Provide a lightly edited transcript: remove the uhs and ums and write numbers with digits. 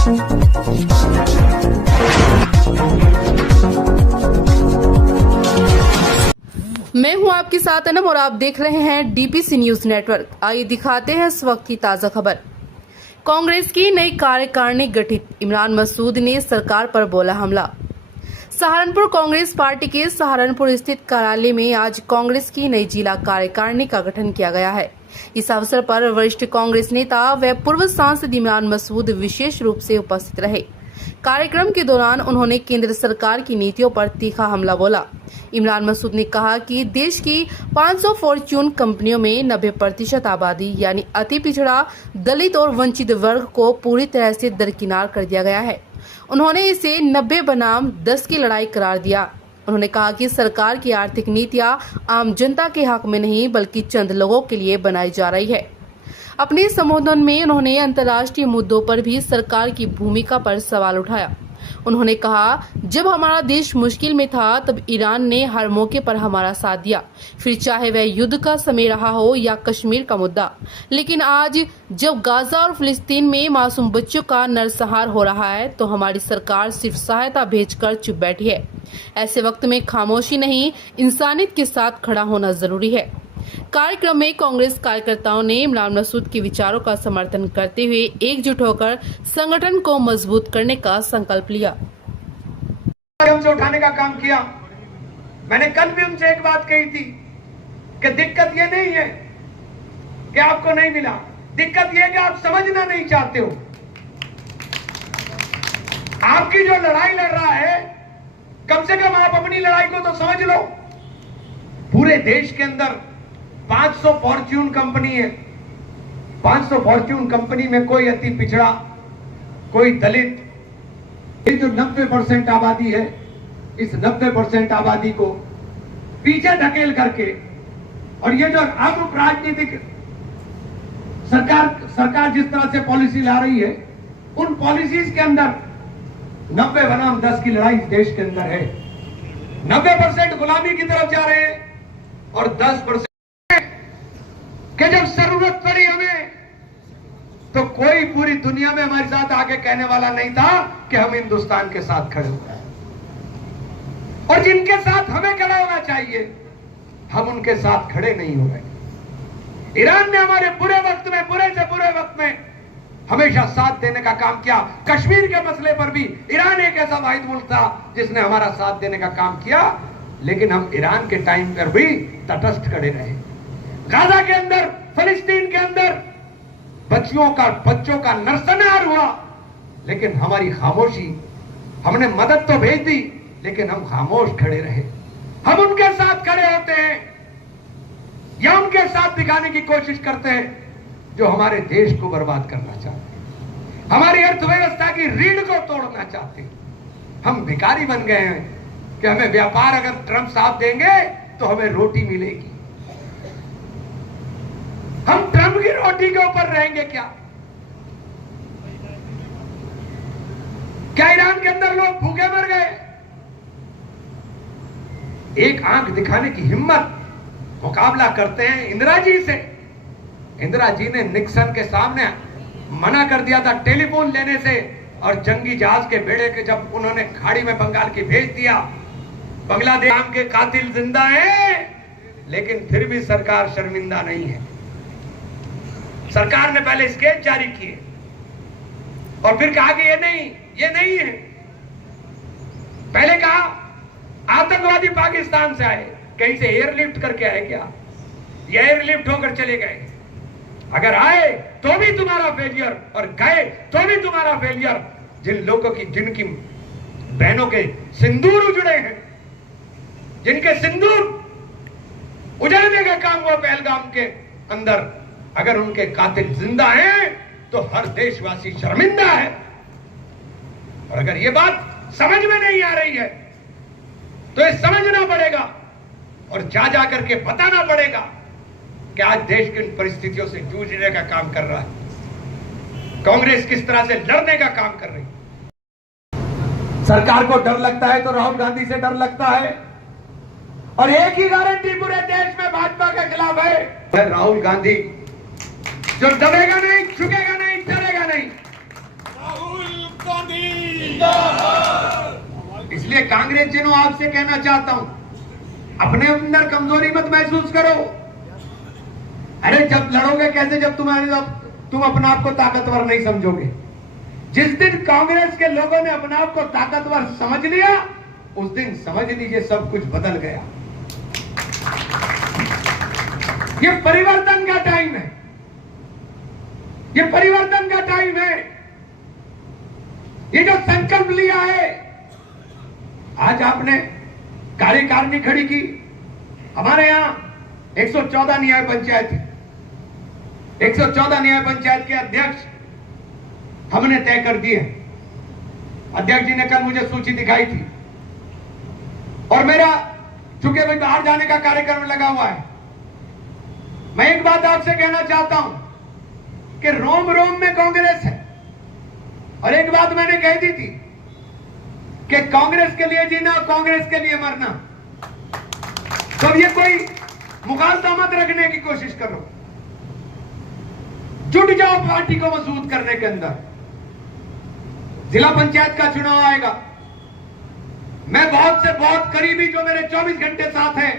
मैं हूं आपके साथ अनम और आप देख रहे हैं डीपीसी न्यूज नेटवर्क। आइए दिखाते हैं इस वक्त की ताजा खबर। कांग्रेस की नई कार्यकारिणी गठित, इमरान मसूद ने सरकार पर बोला हमला। सहारनपुर कांग्रेस पार्टी के सहारनपुर स्थित कार्यालय में आज कांग्रेस की नई जिला कार्यकारिणी का गठन किया गया है। इस अवसर पर वरिष्ठ कांग्रेस नेता व पूर्व सांसद इमरान मसूद विशेष रूप से उपस्थित रहे। कार्यक्रम के दौरान उन्होंने केंद्र सरकार की नीतियों पर तीखा हमला बोला। इमरान मसूद ने कहा कि देश की 500 फॉर्च्यून कंपनियों में 90% आबादी यानी अति पिछड़ा, दलित और वंचित वर्ग को पूरी तरह से दरकिनार कर दिया गया है। उन्होंने इसे 90 बनाम 10 की लड़ाई करार दिया। उन्होंने कहा कि सरकार की आर्थिक नीतियां आम जनता के हक में नहीं बल्कि चंद लोगों के लिए बनाई जा रही है। अपने संबोधन में उन्होंने अंतर्राष्ट्रीय मुद्दों पर भी सरकार की भूमिका पर सवाल उठाया। उन्होंने कहा, जब हमारा देश मुश्किल में था तब ईरान ने हर मौके पर हमारा साथ दिया, फिर चाहे वह युद्ध का समय रहा हो या कश्मीर का मुद्दा। लेकिन आज जब गाजा और फिलिस्तीन में मासूम बच्चों का नरसंहार हो रहा है तो हमारी सरकार सिर्फ सहायता भेजकर चुप बैठी है। ऐसे वक्त में खामोशी नहीं, इंसानियत के साथ खड़ा होना जरूरी है। कार्यक्रम में कांग्रेस कार्यकर्ताओं ने इमरान मसूद के विचारों का समर्थन करते हुए एकजुट होकर संगठन को मजबूत करने का संकल्प लिया। हमसे उठाने का काम किया। मैंने कल भी उनसे एक बात कही थी कि दिक्कत ये नहीं है कि आपको नहीं मिला, दिक्कत ये है कि आप समझना नहीं चाहते हो। आपकी जो लड़ाई लड़ रहा है, कम से कम आप अपनी लड़ाई को तो समझ लो। पूरे देश के अंदर 500 फॉर्च्यून कंपनी है। 500 फॉर्च्यून कंपनी में कोई अति पिछड़ा, कोई दलित, ये जो 90% आबादी है, इस 90% आबादी को पीछे धकेल करके, और ये जो अब राजनीतिक सरकार जिस तरह से पॉलिसी ला रही है, उन पॉलिसीज के अंदर 90 बनाम 10 की लड़ाई इस देश के अंदर है। 90% गुलामी की तरफ जा रहे हैं और 10% कि जब जरूरत पड़ी हमें तो कोई पूरी दुनिया में हमारे साथ आके कहने वाला नहीं था कि हम हिंदुस्तान के साथ खड़े हो गए। और जिनके साथ हमें खड़ा होना चाहिए, हम उनके साथ खड़े नहीं हो रहे। ईरान ने हमारे बुरे वक्त में, बुरे से बुरे वक्त में हमेशा साथ देने का काम किया। कश्मीर के मसले पर भी ईरान एक ऐसा वाहिद मुल्क था जिसने हमारा साथ देने का काम किया, लेकिन हम ईरान के टाइम पर भी तटस्थ खड़े रहे। गाजा के अंदर, फिलिस्तीन के अंदर बच्चों का नरसंहार हुआ, लेकिन हमारी खामोशी, हमने मदद तो भेज दी लेकिन हम खामोश खड़े रहे। हम उनके साथ खड़े होते हैं या उनके साथ दिखाने की कोशिश करते हैं जो हमारे देश को बर्बाद करना चाहते हैं, हमारी अर्थव्यवस्था की रीढ़ को तोड़ना चाहते हैं। हम भिखारी बन गए हैं कि हमें व्यापार अगर ट्रंप साहब देंगे तो हमें रोटी मिलेगी। हम ट्रंप की रोटी के ऊपर रहेंगे क्या? ईरान के अंदर लोग भूखे मर गए? एक आंख दिखाने की हिम्मत, मुकाबला करते हैं इंदिरा जी से। इंदिरा जी ने निक्सन के सामने मना कर दिया था टेलीफोन लेने से, और जंगी जहाज के बेड़े के जब उन्होंने खाड़ी में बंगाल की भेज दिया। बांग्लादेश के कातिल जिंदा है, लेकिन फिर भी सरकार शर्मिंदा नहीं है। सरकार ने पहले स्केच जारी किए और फिर कहा कि ये नहीं है। पहले कहा आतंकवादी पाकिस्तान से आए, कहीं से एयरलिफ्ट करके आए क्या? ये एयरलिफ्ट होकर चले गए। अगर आए तो भी तुम्हारा फेलियर और गए तो भी तुम्हारा फेलियर। जिन लोगों की, जिनकी बहनों के सिंदूर उजड़े हैं, जिनके सिंदूर उजाड़ने का काम हुआ पहलगाम के अंदर, अगर उनके कातिल जिंदा हैं तो हर देशवासी शर्मिंदा है। और अगर ये बात समझ में नहीं आ रही है तो ये समझना पड़ेगा और जा करके बताना पड़ेगा कि आज देश की उन परिस्थितियों से जूझने का काम कर रहा है। कांग्रेस किस तरह से लड़ने का काम कर रही है। सरकार को डर लगता है तो राहुल गांधी से डर लगता है, और एक ही गारंटी पूरे देश में भाजपा के खिलाफ है, राहुल गांधी, जो दबेगा नहीं, झुकेगा नहीं, डरेगा नहीं। इसलिए कांग्रेस जिन्हों आपसे कहना चाहता हूं, अपने अंदर कमजोरी मत महसूस करो। अरे जब लड़ोगे कैसे, जब तुम अपने आप को ताकतवर नहीं समझोगे। जिस दिन कांग्रेस के लोगों ने अपने आप को ताकतवर समझ लिया, उस दिन समझ लीजिए सब कुछ बदल गया। ये परिवर्तन का टाइम है, ये परिवर्तन का टाइम है। ये जो संकल्प लिया है, आज आपने कार्यकारिणी खड़ी की। हमारे यहां 114 न्याय पंचायत है, 114 न्याय पंचायत के अध्यक्ष हमने तय कर दिए। अध्यक्ष जी ने कल मुझे सूची दिखाई थी, और मेरा चूंकि भाई बाहर जाने का कार्यक्रम लगा हुआ है, मैं एक बात आपसे कहना चाहता हूं कि रोम रोम में कांग्रेस है। और एक बात मैंने कह दी थी कि कांग्रेस के लिए जीना, कांग्रेस के लिए मरना। तो ये कोई मुगालता मत रखने की कोशिश करो, जुट जाओ पार्टी को मजबूत करने के अंदर। जिला पंचायत का चुनाव आएगा, मैं बहुत से बहुत करीबी जो मेरे 24 घंटे साथ हैं,